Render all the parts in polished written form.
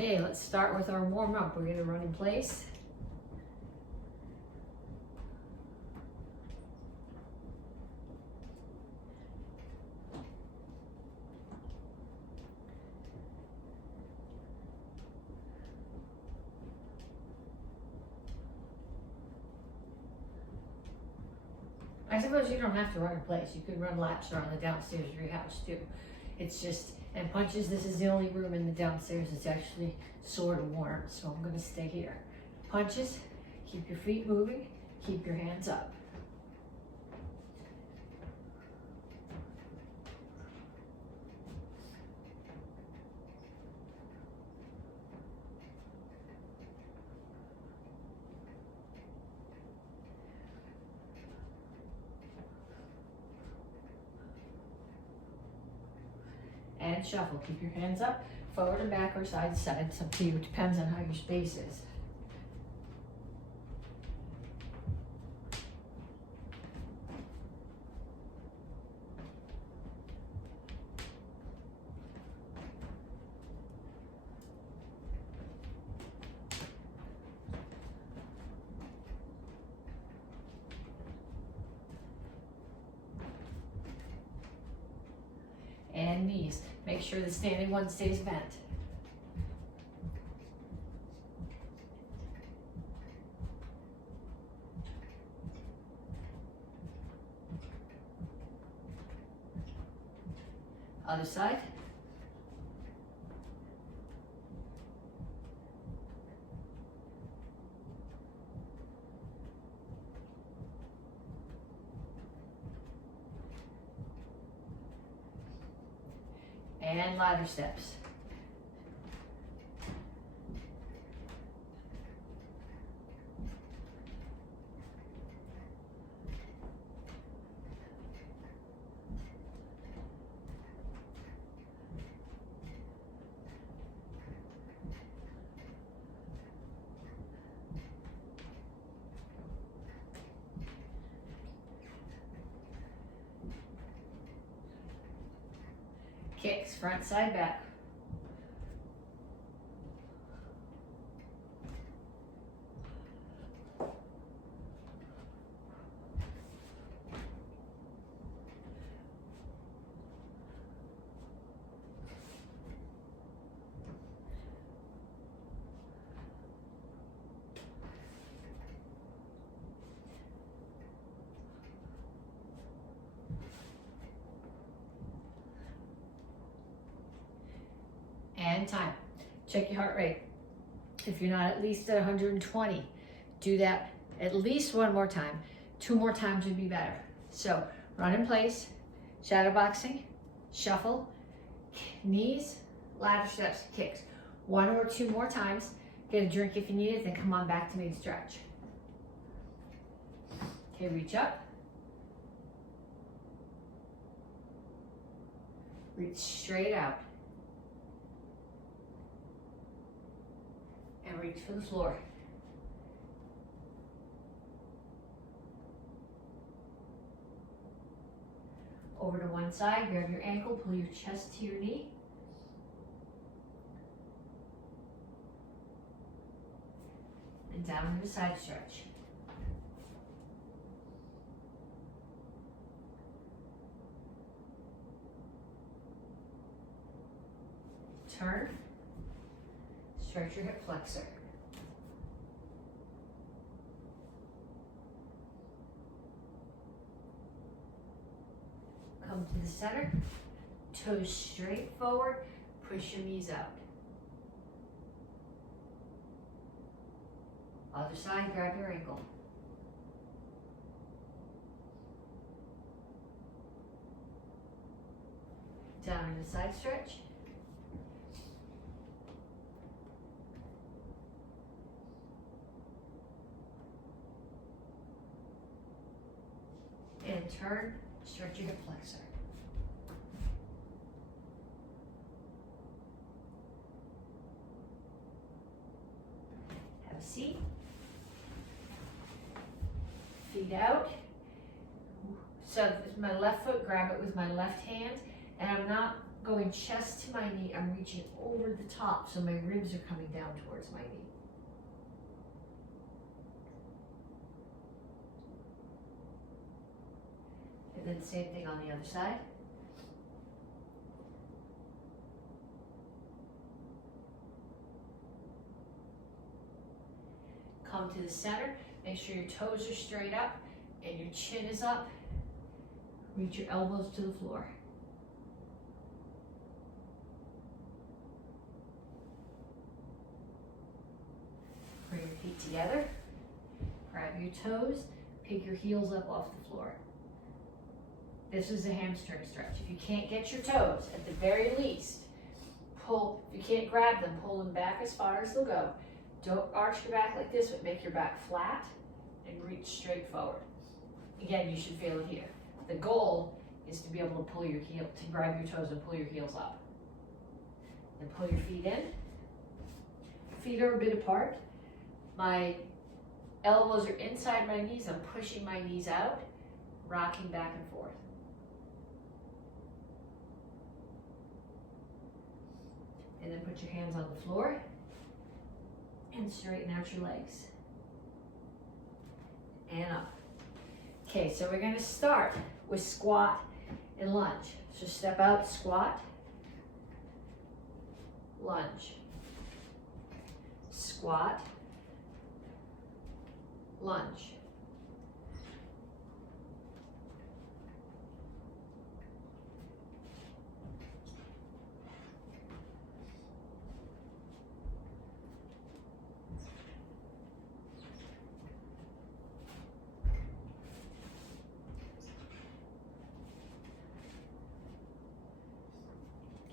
Okay, let's start with our warm up. We're gonna run in place. I suppose you don't have to run in place. You could run laps around the downstairs of your house too. It's just, and punches, this is the only room in the downstairs that's actually sort of warm, so I'm gonna stay here. Punches, keep your feet moving, keep your hands up. And shuffle. Keep your hands up, forward and back or side to side. It's up to you. It depends on how your space is. And knees. Make sure the standing one stays bent. Other side. And ladder steps. Kicks, front, side, back. And time. Check your heart rate. If you're not at least at 120, do that at least one more time. 2 more times would be better. So run in place, shadow boxing, shuffle, knees, ladder steps, kicks. 1 or 2 more times. Get a drink if you need it, then come on back to mid-stretch. Okay, reach up. Reach straight out. And reach for the floor. Over to one side, grab your ankle, pull your chest to your knee. And down into side stretch. Turn. Stretch your hip flexor. Come to the center, toes straight forward, push your knees out. Other side, grab your ankle. Down into side stretch. And turn, stretch your hip flexor. Have a seat. Feet out. So my left foot, grab it with my left hand, and I'm not going chest to my knee, I'm reaching over the top so my ribs are coming down towards my knee. And then same thing on the other side. Come to the center, make sure your toes are straight up and your chin is up. Reach your elbows to the floor. Bring your feet together, grab your toes, pick your heels up off the floor. This is a hamstring stretch. If you can't get your toes, at the very least, pull, if you can't grab them, pull them back as far as they'll go. Don't arch your back like this, but make your back flat and reach straight forward. Again, you should feel it here. The goal is to be able to pull your heel, to grab your toes and pull your heels up. Then pull your feet in. Feet are a bit apart. My elbows are inside my knees. I'm pushing my knees out, rocking back and forth. And then put your hands on the floor and straighten out your legs. And up. Okay, so we're gonna start with squat and lunge. So step out, squat, lunge, squat, lunge.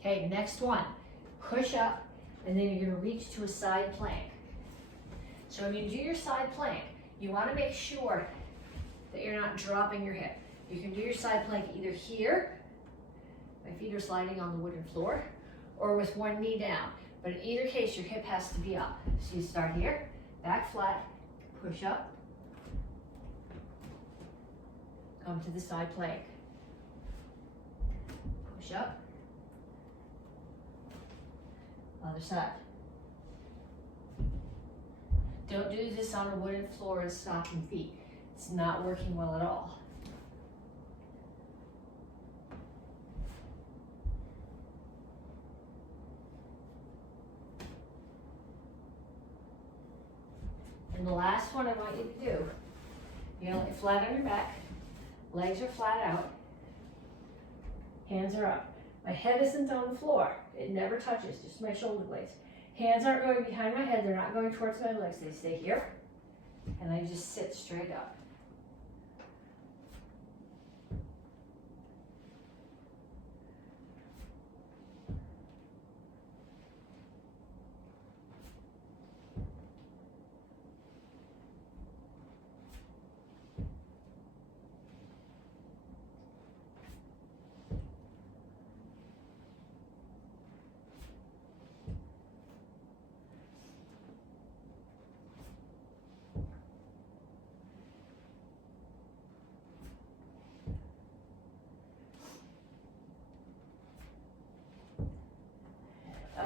Okay, next one, push up, and then you're gonna reach to a side plank. So when you do your side plank, you wanna make sure that you're not dropping your hip. You can do your side plank either here, my feet are sliding on the wooden floor, or with one knee down. But in either case, your hip has to be up. So you start here, back flat, push up, come to the side plank, push up, other side. Don't do this on a wooden floor and stocking feet. It's not working well at all. And the last one I want you to do, you're gonna lay flat on your back, legs are flat out, hands are up. My head isn't on the floor. It never touches, just my shoulder blades. Hands aren't going behind my head, they're not going towards my legs. They stay here, and I just sit straight up.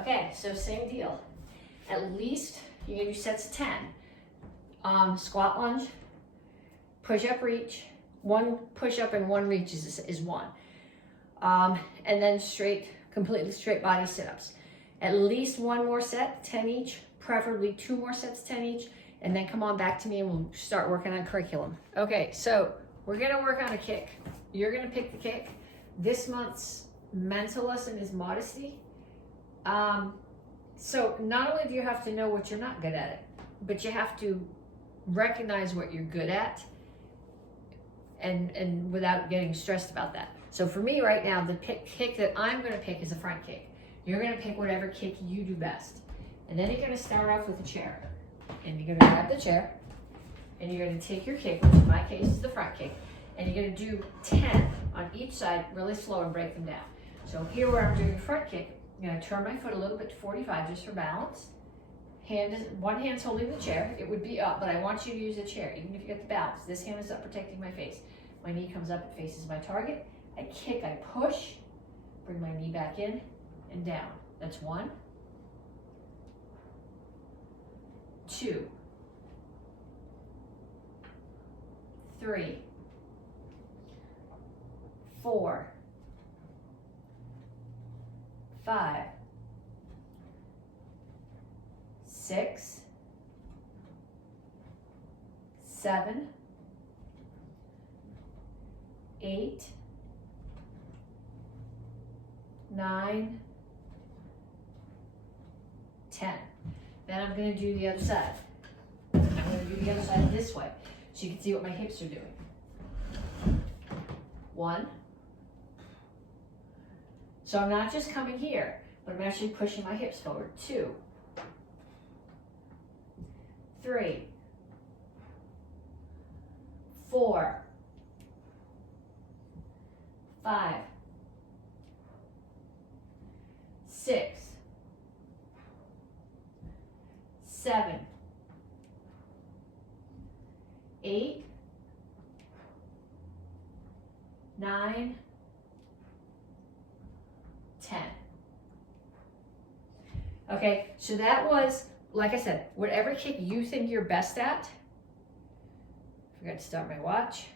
Okay, so same deal. At least you're gonna do sets of 10. Squat lunge, push up reach, one push up and one reach is one. And then completely straight body sit-ups. At least one more set, 10 each, preferably 2 more sets, 10 each, and then come on back to me and we'll start working on curriculum. Okay, so we're gonna work on a kick. You're gonna pick the kick. This month's mental lesson is modesty. So not only do you have to know what you're not good at, but you have to recognize what you're good at and without getting stressed about that. So for me right now, the kick that I'm going to pick is a front kick. You're going to pick whatever kick you do best. And then you're going to start off with a chair. And you're going to grab the chair and you're going to take your kick, which in my case is the front kick, and you're going to do 10 on each side really slow and break them down. So here where I'm doing the front kick, I'm going to turn my foot a little bit to 45 just for balance. One hand's holding the chair. It would be up, but I want you to use a chair, even if you get the balance. This hand is up protecting my face. My knee comes up, it faces my target. I kick, I push, Bring my knee back in and down. That's 1, 2, 3, 4, 5, 6, 7, 8, 9, 10. Then I'm going to do the other side. I'm going to do the other side this way so you can see what my hips are doing. 1. So I'm not just coming here, but I'm actually pushing my hips forward. 2, 3, 4, 5, 6, 7, 8, 9, 10. Okay, so that was, like I said, whatever kick you think you're best at. Forgot to start my watch.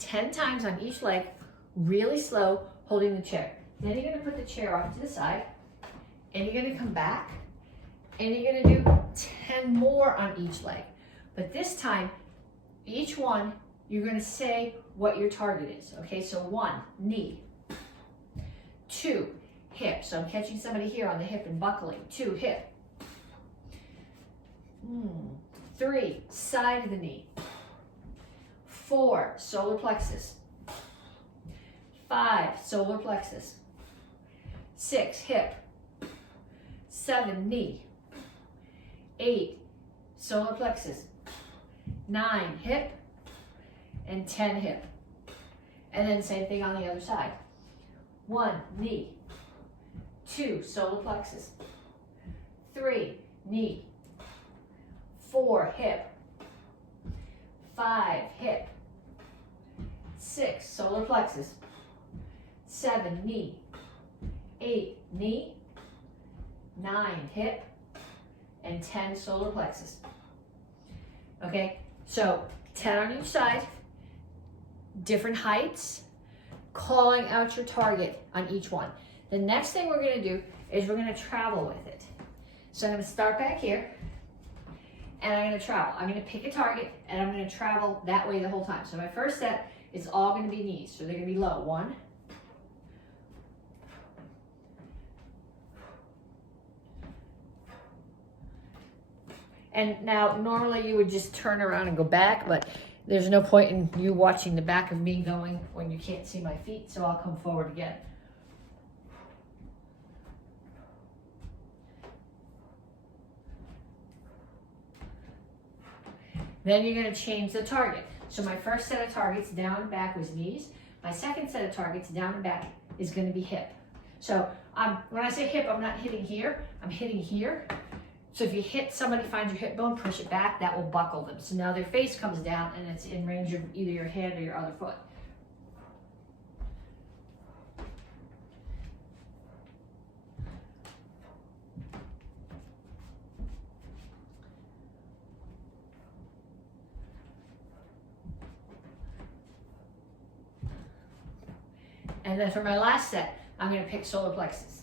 10 times on each leg, really slow, holding the chair. Then you're going to put the chair off to the side, and you're going to come back, and you're going to do 10 more on each leg. But this time, each one, you're going to say what your target is. Okay, so 1, knee. 2, hip. So I'm catching somebody here on the hip and buckling. 2, hip. 3, side of the knee. 4, solar plexus. 5, solar plexus. 6, hip. 7, knee. 8, solar plexus. 9, hip. And 10, hip. And then same thing on the other side. 1, knee. 2, solar plexus. 3, knee. 4, hip. 5, hip. 6, solar plexus. 7, knee. 8, knee. 9, hip. And 10, solar plexus. Okay, so 10 on each side, different heights, calling out your target on each one. The next thing we're going to do is we're going to travel with it. So I'm going to start back here, and I'm going to travel. I'm going to pick a target, and I'm going to travel that way the whole time. So my first set is all going to be knees, so they're going to be low. 1, 2. And now normally you would just turn around and go back, but there's no point in you watching the back of me going when you can't see my feet, so I'll come forward again. Then you're going to change the target. So my first set of targets down and back was knees. My second set of targets down and back is going to be hip. So when I say hip, I'm not hitting here, I'm hitting here. So if you hit somebody, find your hip bone, push it back, that will buckle them. So now their face comes down and it's in range of either your hand or your other foot. And then for my last set, I'm going to pick solar plexus.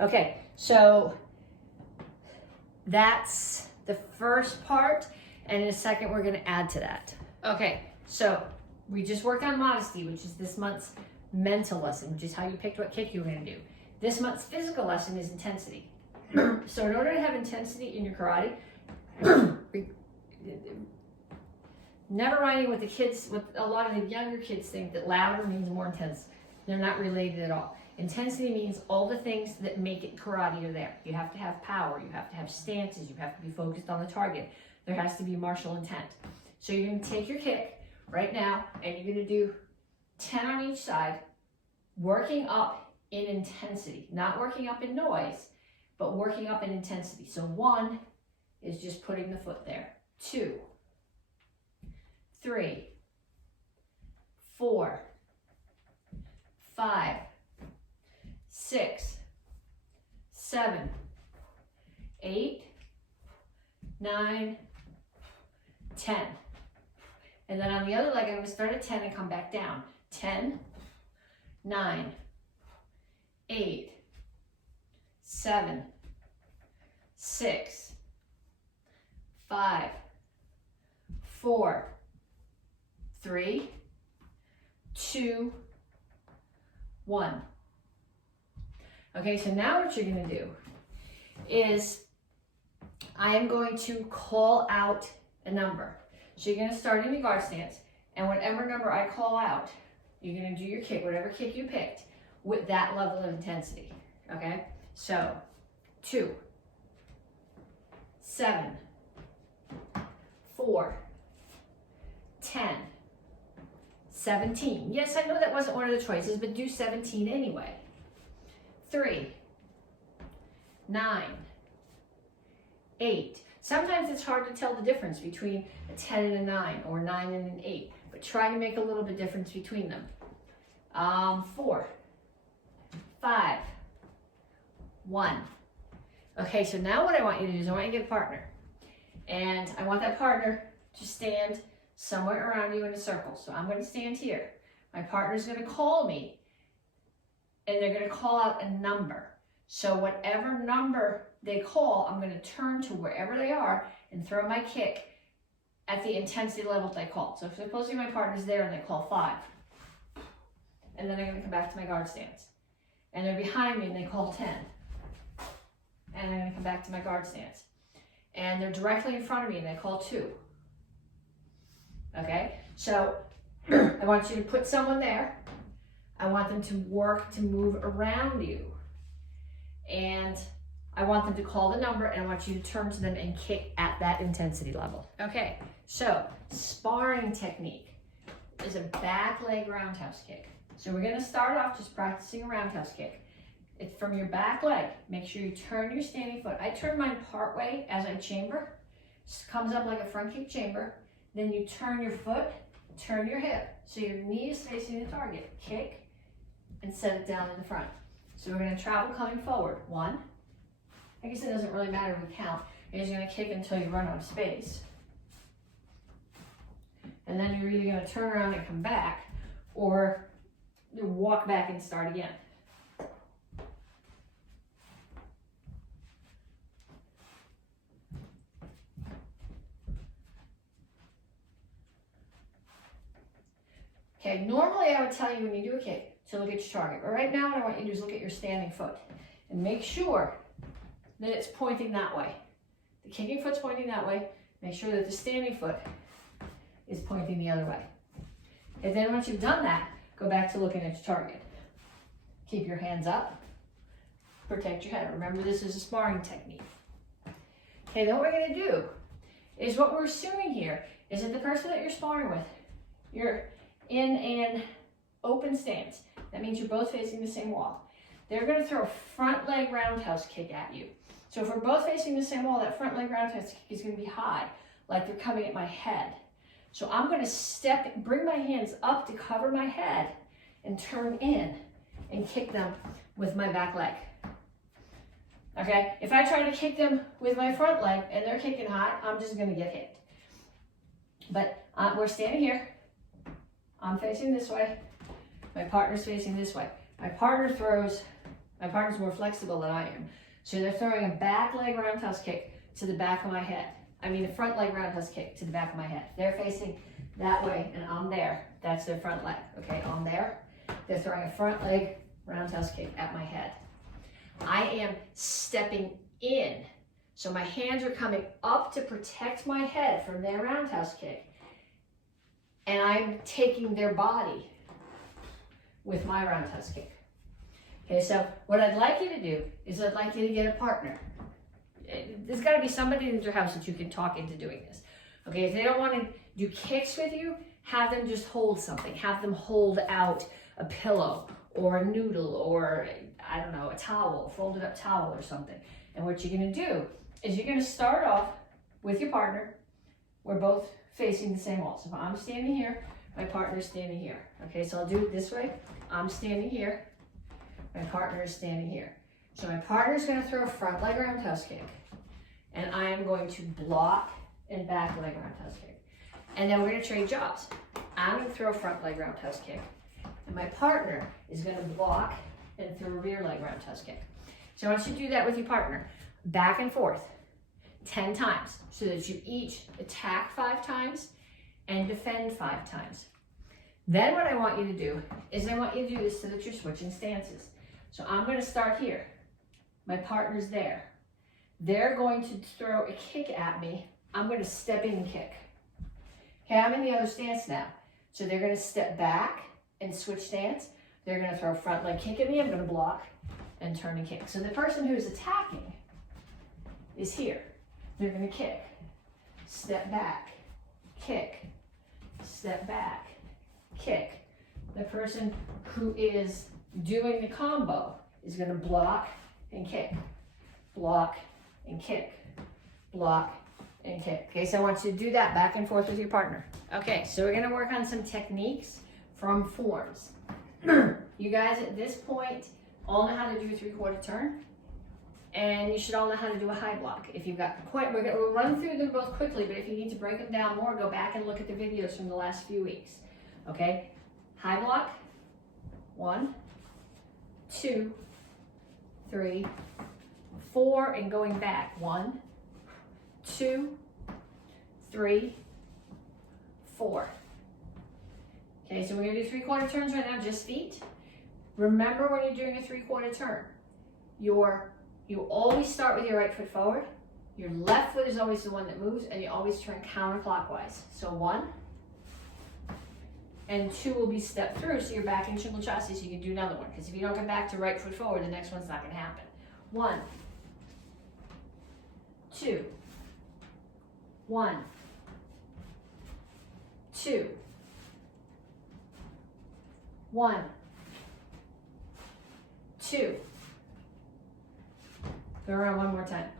Okay, so that's the first part, and in a second we're going to add to that. Okay, so we just worked on modesty, which is this month's mental lesson, which is how you picked what kick you were going to do. This month's physical lesson is intensity. So in order to have intensity in your karate, never minding what the kids, what a lot of the younger kids think that louder means more intense. They're not related at all. Intensity means all the things that make it karate are there. You have to have power, you have to have stances, you have to be focused on the target. There has to be martial intent. So you're going to take your kick right now and you're going to do 10 on each side, working up in intensity, not working up in noise, but working up in intensity. So 1 is just putting the foot there. 2, 3, 4, 5, 6, 7, 8, 9, 10. And then on the other leg, I'm going to start at 10 and come back down. 10, 9, 8, 7, 6, 5, 4, 3, 2, 1. Okay, so now what you're going to do is I am going to call out a number. So you're going to start in the guard stance, and whatever number I call out, you're going to do your kick, whatever kick you picked, with that level of intensity. Okay? So 2, 7, 4, 10, 17. Yes, I know that wasn't one of the choices, but do 17 anyway. 3, 9, 8. Sometimes it's hard to tell the difference between a 10 and a 9 or 9 and an 8, but try to make a little bit difference between them. 4, 5, 1. Okay, so now what I want you to do is I want you to get a partner. And I want that partner to stand somewhere around you in a circle. So I'm going to stand here. My partner's going to call me, and they're going to call out a number. So whatever number they call, I'm going to turn to wherever they are and throw my kick at the intensity level they call. So if supposedly my partner's there and they call 5, and then I'm going to come back to my guard stance. And they're behind me and they call 10. And I'm going to come back to my guard stance. And they're directly in front of me and they call 2. Okay, so I want you to put someone there. I want them to work to move around you. And I want them to call the number, and I want you to turn to them and kick at that intensity level. Okay, so sparring technique is a back leg roundhouse kick. So we're going to start off just practicing a roundhouse kick. It's from your back leg. Make sure you turn your standing foot. I turn mine part way as I chamber. It comes up like a front kick chamber. Then you turn your foot, turn your hip. So your knee is facing the target. Kick and set it down in the front. So we're going to travel coming forward. 1. I guess it doesn't really matter if we count. You're just going to kick until you run out of space. And then you're either going to turn around and come back, or you walk back and start again. Okay, normally I would tell you when you do a kick to look at your target, but right now what I want you to do is look at your standing foot and make sure that it's pointing that way. The kicking foot's pointing that way. Make sure that the standing foot is pointing the other way. And then once you've done that, go back to looking at your target. Keep your hands up. Protect your head. Remember, this is a sparring technique. Okay, then what we're going to do is what we're assuming here is that the person that you're sparring with, you're in an open stance. That means you're both facing the same wall. They're going to throw a front leg roundhouse kick at you. So if we're both facing the same wall, that front leg roundhouse kick is going to be high, like they're coming at my head. So I'm going to bring my hands up to cover my head and turn in and kick them with my back leg. Okay, if I try to kick them with my front leg and they're kicking high, I'm just going to get hit. But we're standing here. I'm facing this way. My partner's facing this way. My partner's more flexible than I am. So they're throwing a back leg roundhouse kick to the back of my head. I mean, a front leg roundhouse kick to the back of my head. They're facing that way and I'm there. That's their front leg. Okay, I'm there. They're throwing a front leg roundhouse kick at my head. I am stepping in. So my hands are coming up to protect my head from their roundhouse kick. And I'm taking their body with my roundhouse kick. Okay, so what I'd like you to do is I'd like you to get a partner. There's got to be somebody in your house that you can talk into doing this. Okay, if they don't want to do kicks with you, have them just hold something. Have them hold out a pillow or a noodle or, I don't know, a towel, folded up towel or something. And what you're gonna do is you're gonna start off with your partner. We're both facing the same wall. So if I'm standing here, my partner's standing here. Okay, so I'll do it this way. I'm standing here, my partner is standing here. So my partner's gonna throw a front leg roundhouse kick, and I am going to block and back leg roundhouse kick. And then we're gonna trade jobs. I'm gonna throw a front leg roundhouse kick, and my partner is gonna block and throw a rear leg roundhouse kick. So I want you to do that with your partner, back and forth, 10 times, so that you each attack 5 times and defend 5 times. Then what I want you to do is I want you to do this so that you're switching stances. So I'm gonna start here. My partner's there. They're going to throw a kick at me. I'm gonna step in and kick. Okay, I'm in the other stance now. So they're gonna step back and switch stance. They're gonna throw a front leg kick at me. I'm gonna block and turn and kick. So the person who's attacking is here. They're gonna kick, step back, kick, step back, kick. The person who is doing the combo is gonna block and kick, block and kick, block and kick. Okay, so I want you to do that back and forth with your partner. Okay, so we're gonna work on some techniques from forms. You guys at this point all know how to do a 3/4 turn, and you should all know how to do a high block. If you've got we'll run through them both quickly, but if you need to break them down more, go back and look at the videos from the last few weeks. Okay, high block, 1, 2, 3, 4, and going back, 1, 2, 3, 4. Okay, so we're gonna do 3/4 turns right now, just feet. Remember when you're doing a 3/4 turn, you always start with your right foot forward, your left foot is always the one that moves, and you always turn counterclockwise. So 1 and 2 will be stepped through, so you're back in shingle chassis, so you can do another one, because if you don't get back to right foot forward, the next one's not gonna happen. 1, 2, 1, 2, 1, 2. Go around one more time.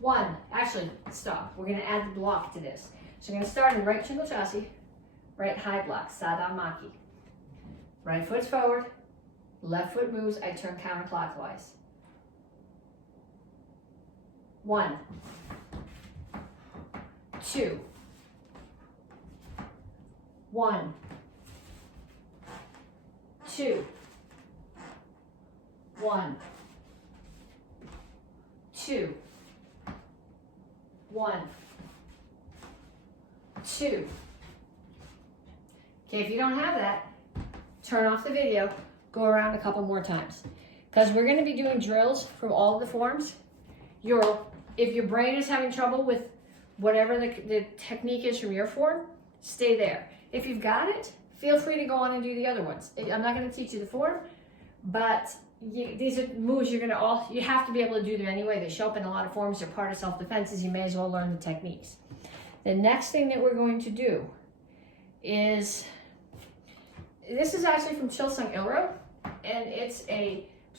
1, actually, stop. We're gonna add the block to this. So I'm gonna start in right shingle chassis, right high block, Sabum MAK. Right foot's forward, left foot moves, I turn counterclockwise. 1, 2, 1, 2, 1, 2, 1, 2. Okay, if you don't have that, turn off the video, go around a couple more times. Because we're going to be doing drills from all of the forms. If your brain is having trouble with whatever the technique is from your form, stay there. If you've got it, feel free to go on and do the other ones. I'm not going to teach you the form, but these are moves you have to be able to do them anyway. They show up in a lot of forms. They're part of self-defenses. You may as well learn the techniques. The next thing that we're going to do is, this is actually from Kyosa J, and it's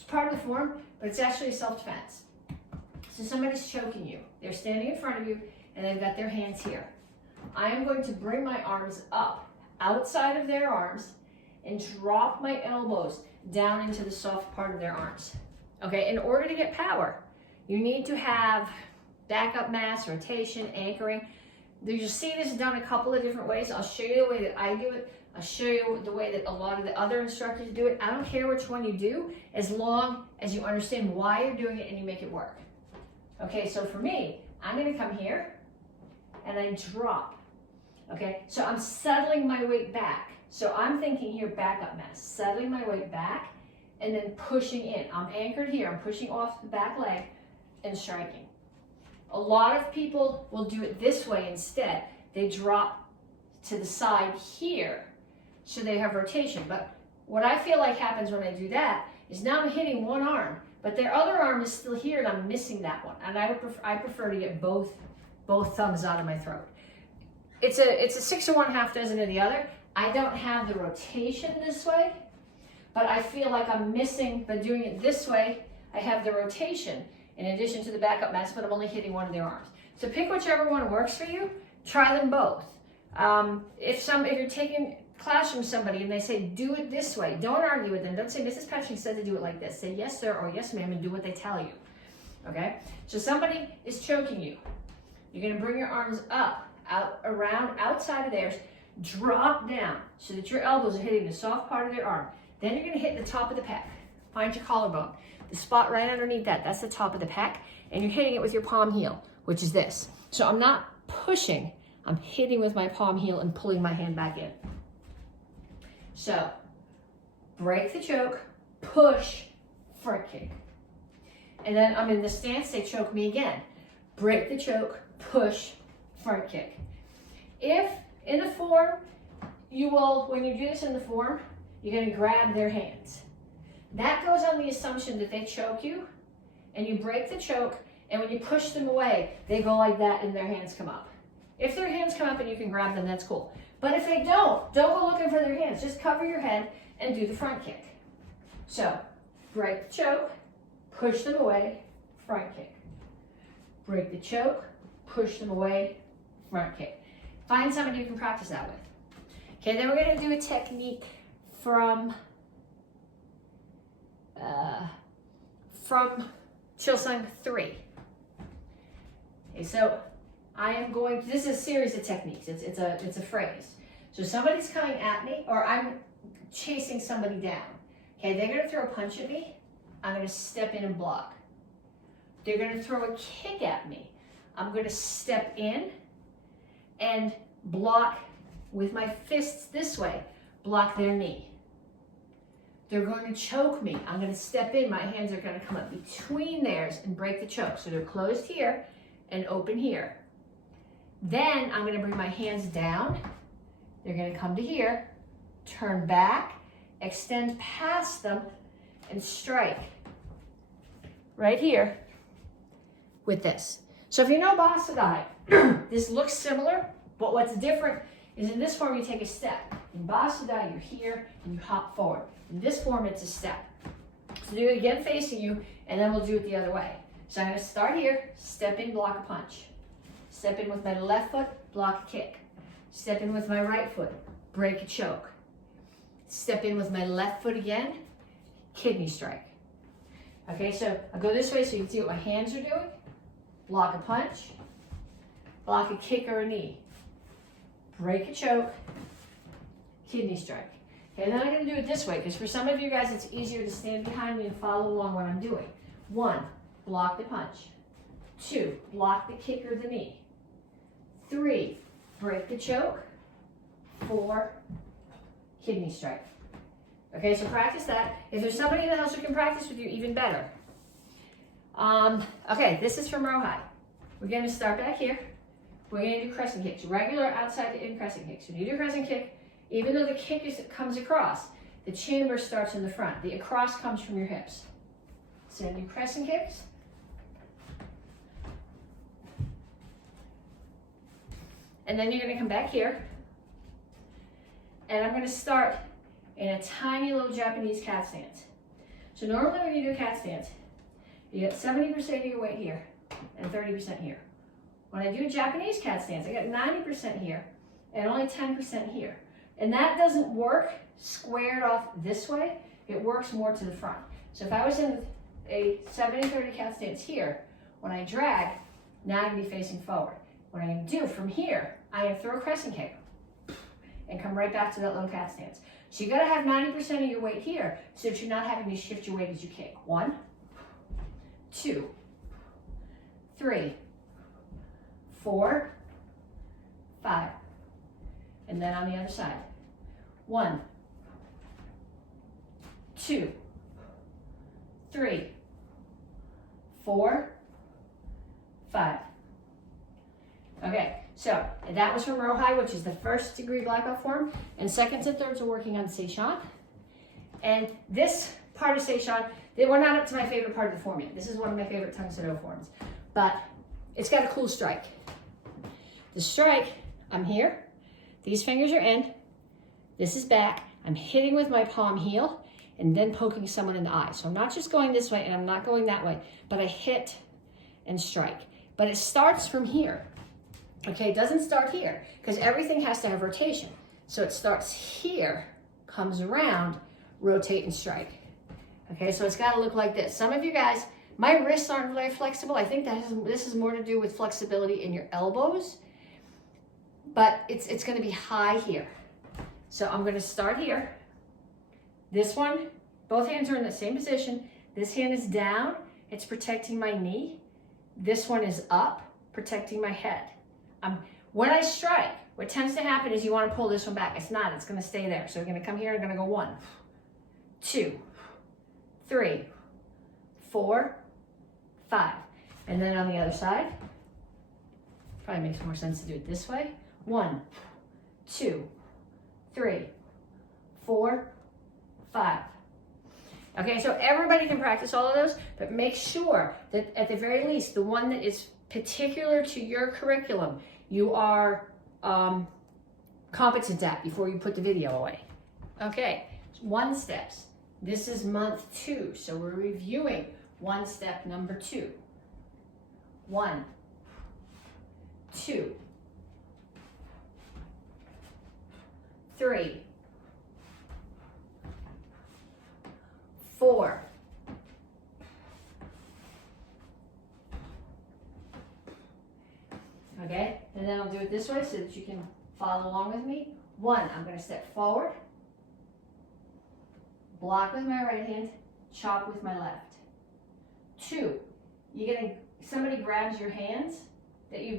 part of the form, but it's actually a self-defense. So somebody's choking you. They're standing in front of you, and they've got their hands here. I am going to bring my arms up outside of their arms and drop my elbows down into the soft part of their arms. Okay, in order to get power, you need to have backup mass, rotation, anchoring. You'll see this done a couple of different ways. I'll show you the way that I do it. I'll show you the way that a lot of the other instructors do it. I don't care which one you do, as long as you understand why you're doing it and you make it work. Okay, so for me, I'm gonna come here and I drop. Okay, so I'm settling my weight back. So I'm thinking here, backup mass, settling my weight back and then pushing in. I'm anchored here, I'm pushing off the back leg and striking. A lot of people will do it this way instead. They drop to the side here, so they have rotation. But what I feel like happens when I do that is now I'm hitting one arm, but their other arm is still here and I'm missing that one. And I prefer to get both thumbs out of my throat. it's a 6 of one, half dozen of the other. I don't have the rotation this way, but I feel like I'm missing, by doing it this way, I have the rotation in addition to the backup mats, but I'm only hitting one of their arms. So pick whichever one works for you, try them both. If you're taking class from somebody and they say, do it this way, don't argue with them. Don't say, Mrs. Petsching said to do it like this. Say, yes, sir, or yes, ma'am, and do what they tell you, okay? So somebody is choking you. You're gonna bring your arms up, around, outside of theirs, drop down so that your elbows are hitting the soft part of their arm. Then you're gonna hit the top of the pec. Find your collarbone. The spot right underneath that, that's the top of the pec, and you're hitting it with your palm heel, which is this. So I'm not pushing, I'm hitting with my palm heel and pulling my hand back in. So, break the choke, push, front kick. And then I'm in the stance, they choke me again. Break the choke, push, front kick. If in the form, when you do this in the form, you're gonna grab their hands. That goes on the assumption that they choke you, and you break the choke, and when you push them away, they go like that and their hands come up. If their hands come up and you can grab them, that's cool. But if they don't go looking for their hands. Just cover your head and do the front kick. So, break the choke, push them away, front kick. Break the choke, push them away, front kick. Find somebody you can practice that with. Okay, then we're gonna do a technique from Kyosa 3. Okay, so this is a series of techniques. It's a phrase. So somebody's coming at me, or I'm chasing somebody down. Okay, they're gonna throw a punch at me. I'm gonna step in and block. They're gonna throw a kick at me. I'm gonna step in and block with my fists this way, block their knee. They're going to choke me. I'm going to step in. My hands are going to come up between theirs and break the choke. So they're closed here and open here. Then I'm going to bring my hands down. They're going to come to here, turn back, extend past them, and strike right here with this. So if you know Basa, this looks similar, but what's different is in this form you take a step. In Basa, you're here and you hop forward. In this form, it's a step. So do it again facing you, and then we'll do it the other way. So I'm going to start here, step in, block a punch. Step in with my left foot, block a kick. Step in with my right foot, break a choke. Step in with my left foot again, kidney strike. Okay, so I'll go this way so you can see what my hands are doing. Block a punch, block a kick or a knee. Break a choke, kidney strike. Okay, then I'm going to do it this way, because for some of you guys, it's easier to stand behind me and follow along what I'm doing. 1, block the punch. 2, block the kick or the knee. 3, break the choke. 4, kidney strike. Okay, so practice that. If there's somebody in the house who can practice with you, even better. Okay, this is from row high. We're going to start back here. We're going to do crescent kicks, regular outside to in crescent kicks. When you do crescent kick, even though the kick comes across, the chamber starts in the front. The across comes from your hips. So do crescent kicks. And then you're going to come back here. And I'm going to start in a tiny little Japanese cat stance. So normally when you do a cat stance, you get 70% of your weight here and 30% here. When I do a Japanese cat stance, I get 90% here and only 10% here. And that doesn't work squared off this way. It works more to the front. So if I was in a 70-30 cat stance here, when I drag, now I'm going to be facing forward. What I'm going to do from here, I'm going to throw a crescent kick and come right back to that little cat stance. So you got to have 90% of your weight here so that you're not having to shift your weight as you kick. 1, 2, 3, 4, 5. And then on the other side. 1, 2, 3, 4, 5. Okay, so that was from row high, which is the first degree black belt form, and seconds and thirds are working on Seishan. And this part of Seishan, we're not up to my favorite part of the form yet. This is one of my favorite Tang Soo Do forms, but it's got a cool strike. The strike, I'm here. These fingers are in. This is back. I'm hitting with my palm heel and then poking someone in the eye. So I'm not just going this way and I'm not going that way, but I hit and strike. But it starts from here. Okay, it doesn't start here because everything has to have rotation. So it starts here, comes around, rotate and strike. Okay, so it's gotta look like this. Some of you guys, my wrists aren't very flexible. I think this is more to do with flexibility in your elbows, but it's gonna be high here. So I'm gonna start here. This one, both hands are in the same position. This hand is down, it's protecting my knee. This one is up, protecting my head. When I strike, what tends to happen is you want to pull this one back. It's not, it's going to stay there. So we're going to come here and going to go 1, 2, 3, 4, 5. And then on the other side, probably makes more sense to do it this way. 1, 2, 3, 4, 5. Okay, so everybody can practice all of those, but make sure that at the very least, the one that is particular to your curriculum, you are competent at before you put the video away. Okay, 1 steps. This is month 2, so we're reviewing 1 step number 2. 1, 2, 3, 4, 5. Okay, and then I'll do it this way so that you can follow along with me. 1, I'm going to step forward, block with my right hand, chop with my left. 2, somebody grabs your hands, that you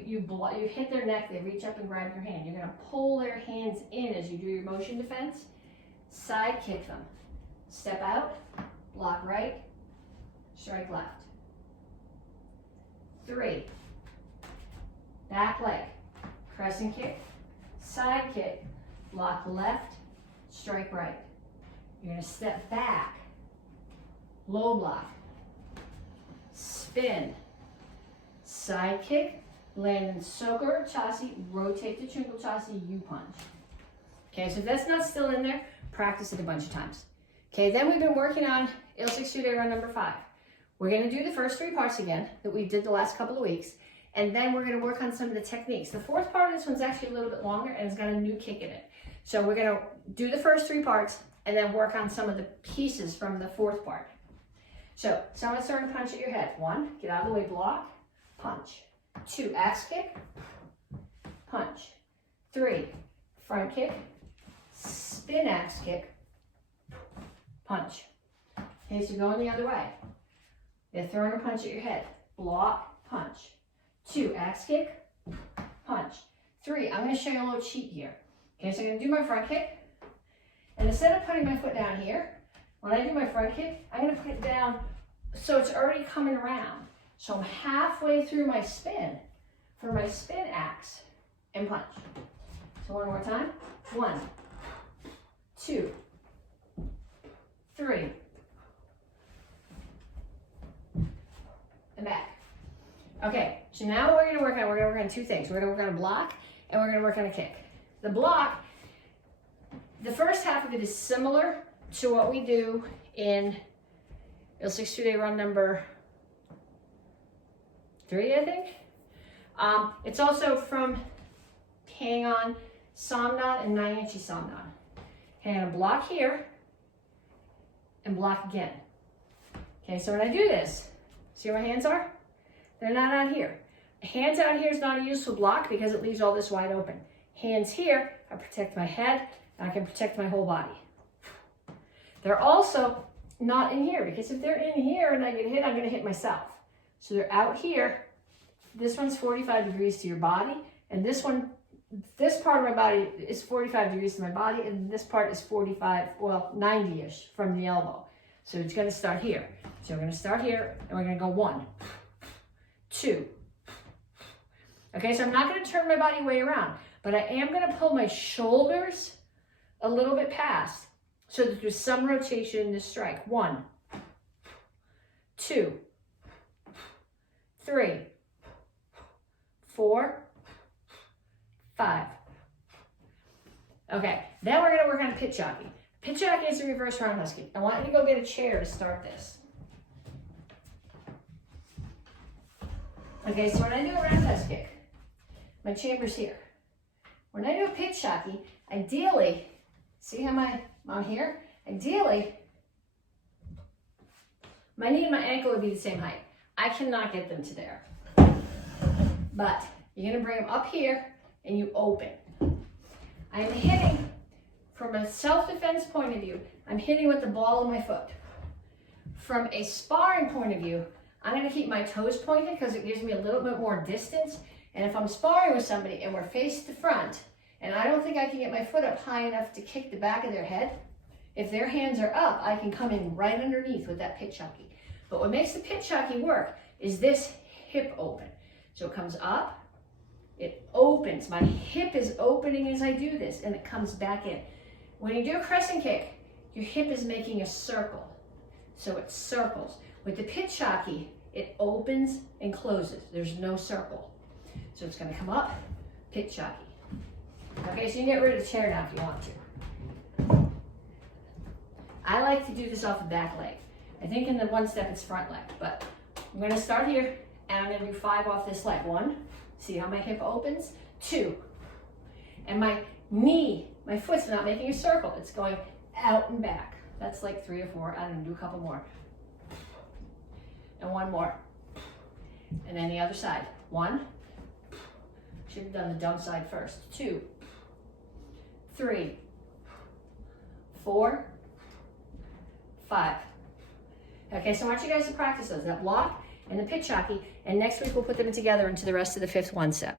hit their neck, they reach up and grab your hand. You're going to pull their hands in as you do your motion defense, side kick them. Step out, block right, strike left. 3, back leg, crescent kick, side kick, block left, strike right. You're going to step back, low block, spin, side kick, land in Soker Chassi, rotate to Chungle Chassi, U punch. Okay, so if that's not still in there, practice it a bunch of times. Okay, then we've been working on Il 6 Day run number 5. We're going to do the first 3 parts again that we did the last couple of weeks, and then we're going to work on some of the techniques. The 4th part of this one's actually a little bit longer and it's got a new kick in it. So we're going to do the first 3 parts and then work on some of the pieces from the 4th part. So someone's throwing a punch at your head. 1, get out of the way, block, punch. 2, axe kick, punch. 3, front kick, spin axe kick, punch. Okay, so going the other way. They're throwing a punch at your head. Block, punch. 2, axe kick, punch. 3, I'm going to show you a little cheat here. Okay, so I'm going to do my front kick. And instead of putting my foot down here, when I do my front kick, I'm going to put it down so it's already coming around. So I'm halfway through my spin for my spin axe and punch. So one more time. 1, 2, 3, and back. Okay, so now what we're going to work on 2 things. We're going to work on a block and we're going to work on a kick. The block, the first half of it is similar to what we do in Il 6 Day run number 3, I think. It's also from Hang On Samdan and Nyanchi Samdan. Okay, I'm going to block here and block again. Okay, so when I do this, see where my hands are? They're not out here. Hands out here is not a useful block because it leaves all this wide open. Hands here, I protect my head, and I can protect my whole body. They're also not in here because if they're in here and I get hit, I'm going to hit myself. So they're out here. This one's 45 degrees to your body, and this one, this part of my body is 45 degrees to my body, and this part is 90-ish from the elbow. So it's going to start here. So we're going to start here, and we're going to go 1, 2. Okay, so I'm not going to turn my body way around, but I am going to pull my shoulders a little bit past so that there's some rotation in this strike. 1, 2, 3, 4, 5. Okay, then we're gonna work on pitch jockey. Pitch jockey is a reverse roundhouse kick. I want you to go get a chair to start this. Okay, so when I do a roundhouse kick, my chamber's here. When I do a pitch jockey, ideally, see how I'm here? Ideally, my knee and my ankle would be the same height. I cannot get them to there. But you're gonna bring them up here and you open. I am hitting, from a self-defense point of view, I'm hitting with the ball of my foot. From a sparring point of view, I'm gonna keep my toes pointed because it gives me a little bit more distance. And if I'm sparring with somebody and we're face to front, and I don't think I can get my foot up high enough to kick the back of their head, if their hands are up, I can come in right underneath with that pitch jockey. But what makes the pitch jockey work is this hip open. So it comes up, it opens. My hip is opening as I do this, and it comes back in. When you do a crescent kick, your hip is making a circle. So it circles. With the pitch jockey, it opens and closes. There's no circle. So it's gonna come up, pitch jockey. Okay, so you can get rid of the chair now if you want to. I like to do this off the back leg. I think in the one step it's front leg, but I'm gonna start here and I'm gonna do 5 off this leg. 1, see how my hip opens? 2, and my knee, my foot's not making a circle. It's going out and back. That's like 3 or 4. I'm gonna do a couple more. And 1 more. And then the other side. 1, should have done the dumb side first. 2, 3, 4, 5. Okay, so I want you guys to practice those, that block and the pitch jockey, and next week we'll put them together into the rest of the 5th 1 set.